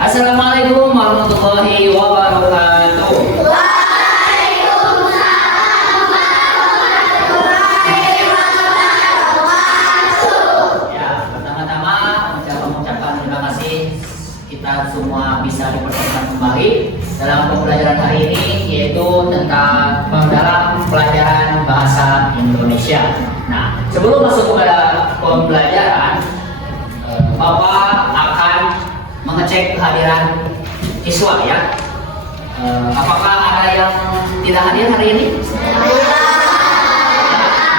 Assalamualaikum warahmatullahi wabarakatuh. Ya, pertama-tama mengucapkan terima kasih kita semua bisa dipertemukan kembali dalam pembelajaran hari ini, yaitu tentang dalam pelajaran bahasa Indonesia. Nah, sebelum masuk kepada pembelajaran, Bapak akan mengecek kehadiran siswa ya. Apakah ada yang tidak hadir hari ini?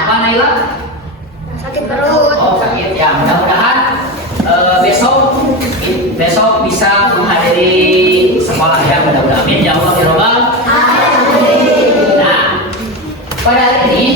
Apa Naila? Sakit perut. Oh, sakit ya. Mudah-mudahan besok bisa menghadiri sekolah ya. Mudah-mudahan. Amin ya Allah ya Rabbal. Nah, pada hari ini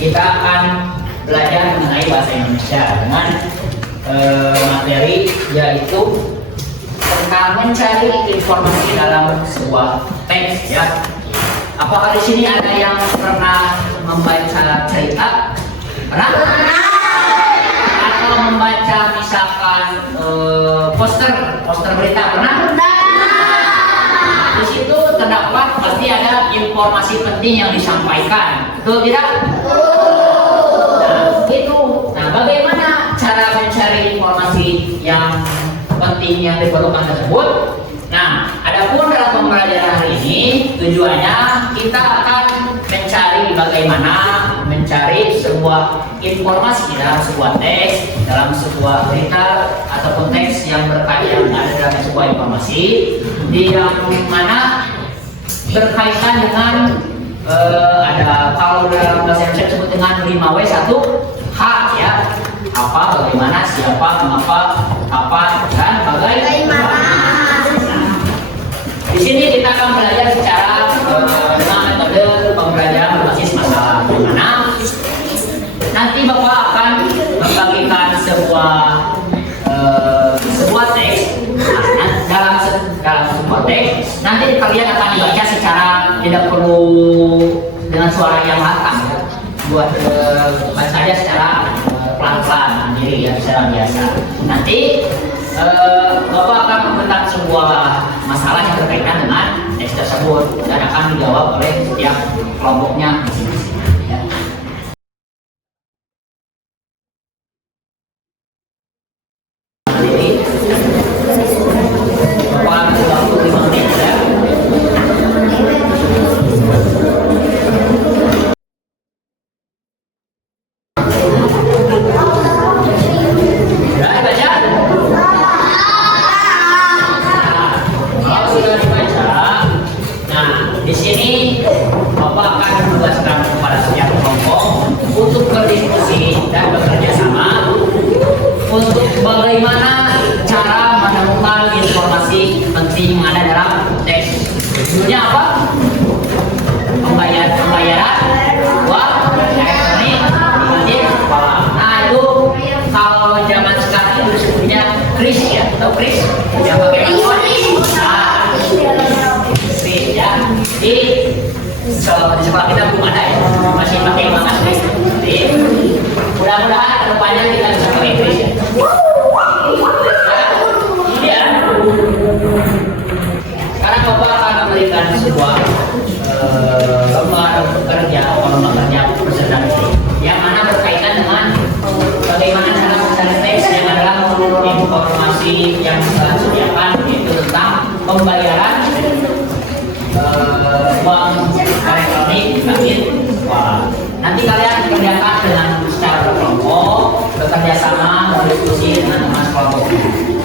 kita akan belajar mengenai bahasa Indonesia dengan materi yaitu tentang mencari informasi dalam sebuah teks ya. Apakah di sini ada yang pernah membaca cerita? Pernah? Atau membaca misalkan poster berita? Pernah? Di situ terdapat pasti ada informasi penting yang disampaikan. Betul tidak? Nah, itu. Nah, bagaimana cara mencari informasi yang penting yang diperlukan tersebut? Nah, adapun dalam pembelajaran hari ini tujuannya kita akan mencari bagaimana mencari sebuah informasi dalam sebuah teks, dalam sebuah berita ataupun teks yang berkaitan ada dalam sebuah informasi di yang mana berkaitan dengan ada kalau dalam bahasa Indonesia disebut dengan 5W1H ya. Apa, bagaimana, siapa, mengapa, apa, dan bagaimana. Di sini kita akan belajar secara dengan metode pembelajaran berbasis masalah, di mana nanti Bapak akan membagikan sebuah teks. Nah, dalam sebuah teks nanti kalian akan dibaca secara tidak perlu dengan suara yang lantang ya. Buat baca saja secara pelan-pelan mandiri ya, secara biasa. Nanti Bapak akan memberikan sebuah masalah yang berkaitan dengan teks tersebut dan akan dijawab oleh setiap kelompoknya masing-masing ya. Jadi Bapak ada waktu 5 menit ya. Bagaimana cara menemukan informasi penting yang ada dalam teks? Judulnya apa? Pembayaran uang elektronik. Nah itu kalau zaman sekarang itu disebutnya kris ya, atau kris yang pakai handphone. Nah, kris ya. Di sekolah kita belum ada ya, masih pakai kris. Jadi mudah-mudahan kedepannya kita bisa pakai kris ya. Sekarang Bapak akan memberikan sebuah lembar kerja atau lembar kerja peserta didik yang mana berkaitan dengan bagaimana cara mencari teks yang adalah informasi yang telah disediakan, yaitu tentang pembayaran uang elektronik Amin. Nanti kalian kerjakan dengan secara berkelompok, bekerja sama, berdiskusi dengan teman sekelompoknya.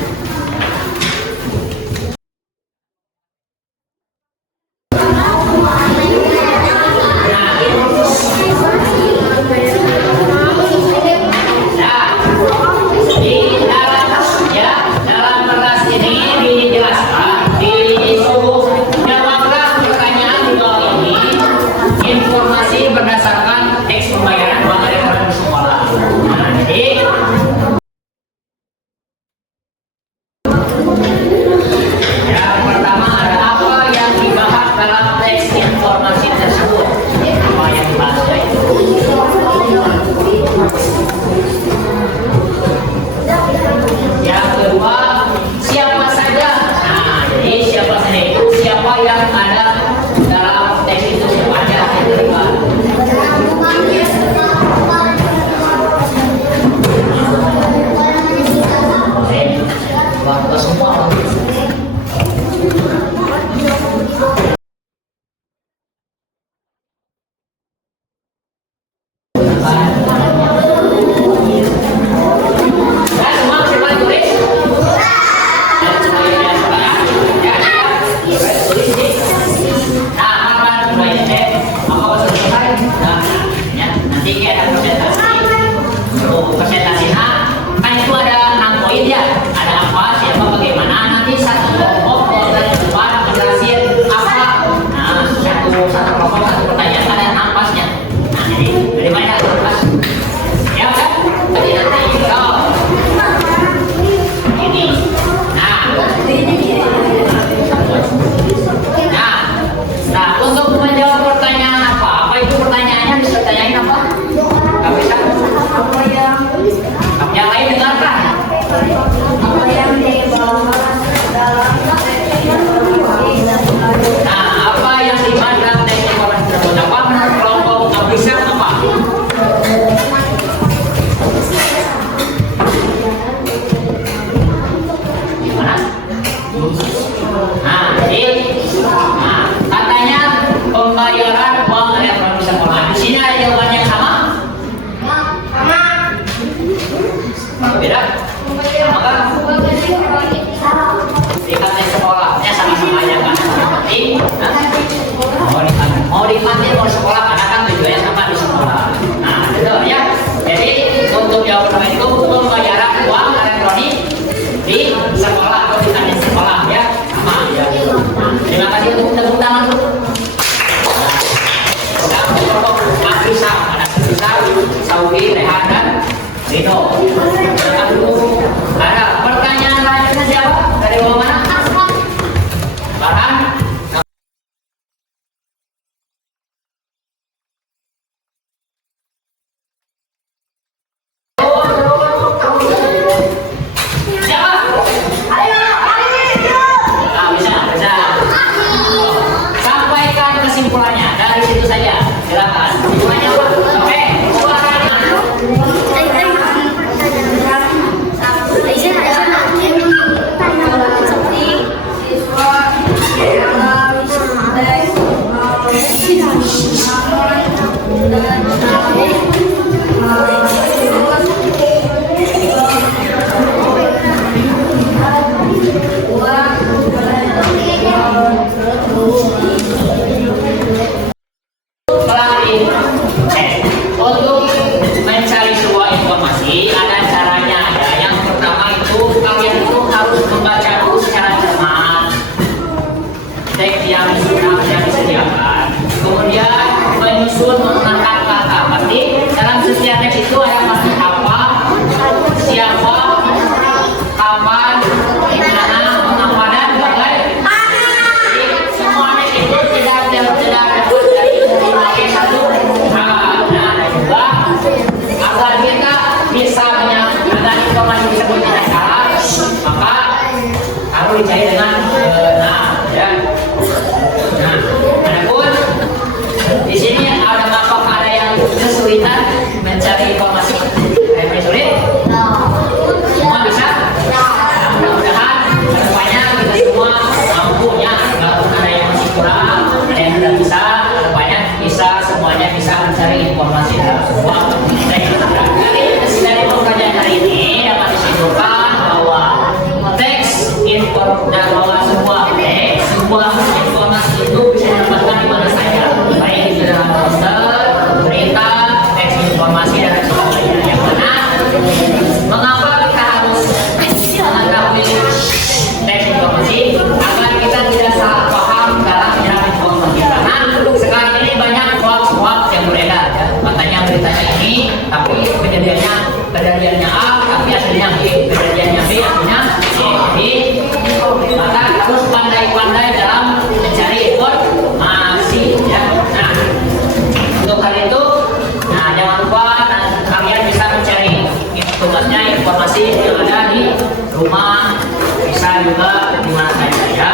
Waktu semua. Mau di kantin mau sekolah karena kan tujuannya sama di sekolah. Nah itu ya. Jadi untuk jawaban itu pembayaran uang elektronik di sekolah atau di kantin sekolah ya sama ya. Terima kasih untuk tepuk tangan dulu. Bisa ada bisa Saudi Rehan dan Rino. Ada pertanyaan lainnya siapa dari mana? Farhan. Untuk mencari sebuah informasi ada caranya ya. Yang pertama itu kalian itu harus membaca dulu secara cermat teks yang sudah disediakan, kemudian menyusun menggunakan kata pasti. Dalam setiap teks itu ada pasti apa, siapa, kapan, di mana, mengapa dan bagaimana. Semua teks itu tidak dapat dari satu. Agar kita bisa dengan informasi tersebut dengan salah, maka harus dicari dengan adapun di sini ada apa ada yang kesulitan mencari informasi, yang sulit, semua bisa. Mudah-mudahan kedepannya kita semua mampu ya, kalau ada yang masih kurang, ada yang tidak bisa, kedepannya bisa semuanya bisa mencari informasi dalam sebuah dari pembelajaran hari ini dapat disimpulkan bahwa teks dan bahwa sebuah teks, sebuah informasi itu bisa didapatkan di mana saja, baik di dalam poster, berita, teks informasi dan sebagainya. Yang mana mengapa kita harus mengetahui teks informasi agar kita tidak salah paham dalam menyerap informasi, karena sekarang ini banyak hoax yang beredar ya. Katanya beritanya ini tapi kejadiannya A tapi aslinya B, kejadiannya B aslinya C. Jadi maka harus pandai-pandai dalam mencari informasi ya. Nah untuk hal itu, jangan lupa kalian bisa mencari tugasnya informasi yang ada di rumah, bisa juga di mana saja ya.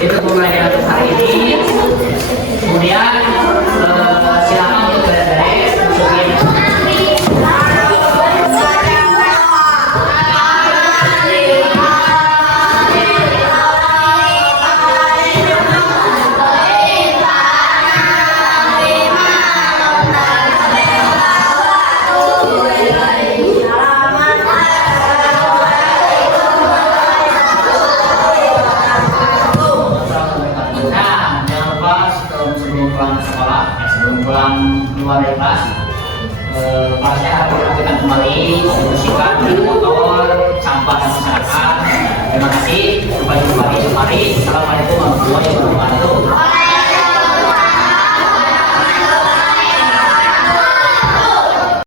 Itu pembelajaran hari ini. Kemudian silakan untuk beres-beres mungkin. Terima kasih. Sampai jumpa di esok hari. Assalamualaikum warahmatullahi wabarakatuh.